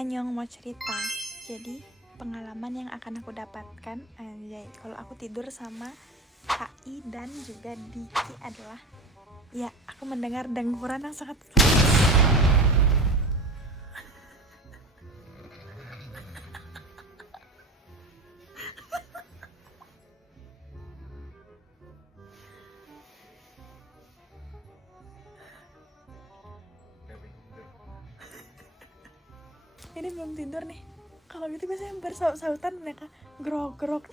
Anyong mau cerita. Jadi pengalaman yang akan aku dapatkan kalau aku tidur sama Kai dan juga Diki adalah aku mendengar dengkuran yang sangat keras. Ini belum tidur nih. Kalau gitu biasanya bersaut-sautan mereka grok-grok.